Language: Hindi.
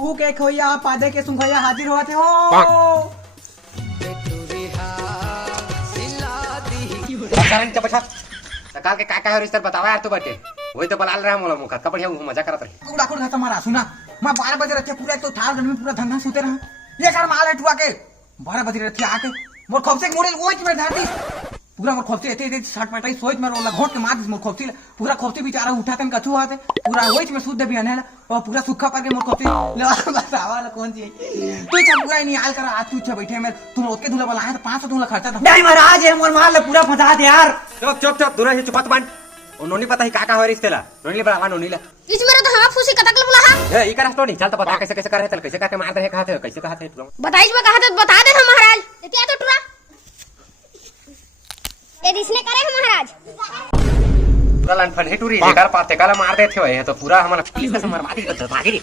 ऊ के खोया पादे के सुंघया हाजिर होते हो। सकाल के का है रिश्ता बतावा यार तू बटे वही तो बलाल रहा मोला मुखा का बढ़िया मजा करत रहे कुड़ा कुड़ा तुम्हारा सुना मैं 12 बजे रहते पूरा तो थार में पूरा धंधा सुते रहा ये कर माल हटवा के 12 बजे रहते आके मोर खौसे मोड़े वो में धारती पूरा मोर खौसे एते 60-65 सोच में रोला घोट के मार दिस मोर खौसे पूरा खौसे बेचारा उठाते न कछु आते पूरा होइच में शुद्ध भी अनहेला और पूरा सूखा पर के मोर खौसे ले बतावा कौन सी तू छ पूरा नहीं हाल कर आज तू छ बैठे में तुम रोज के दूल्हा वाला है तो 500 दूल्हा खर्चा था नहीं महाराज ये मोर माल पूरा फंसा दे यार। चुप चुप चुप दूर से चुपत बन नोनी पता ही का हो रिश्तेला नोनी बड़ा नोनी ला इस मेरा तो हवा फूसी कतक बोला हां ए ई करस तो नहीं चल तो बता कैसे कैसे करे चल कैसे करके मार दे कहा थे कैसे कहा थे तू बताइए मैं कहा था बता दे हम महाराज क्या तो टुरा ये इसने करे हम महाराज पूरा लन फन है टूरी जेकर पाते काला मार दे थे तो पूरा हमारा पुलिस से मार मारी भागी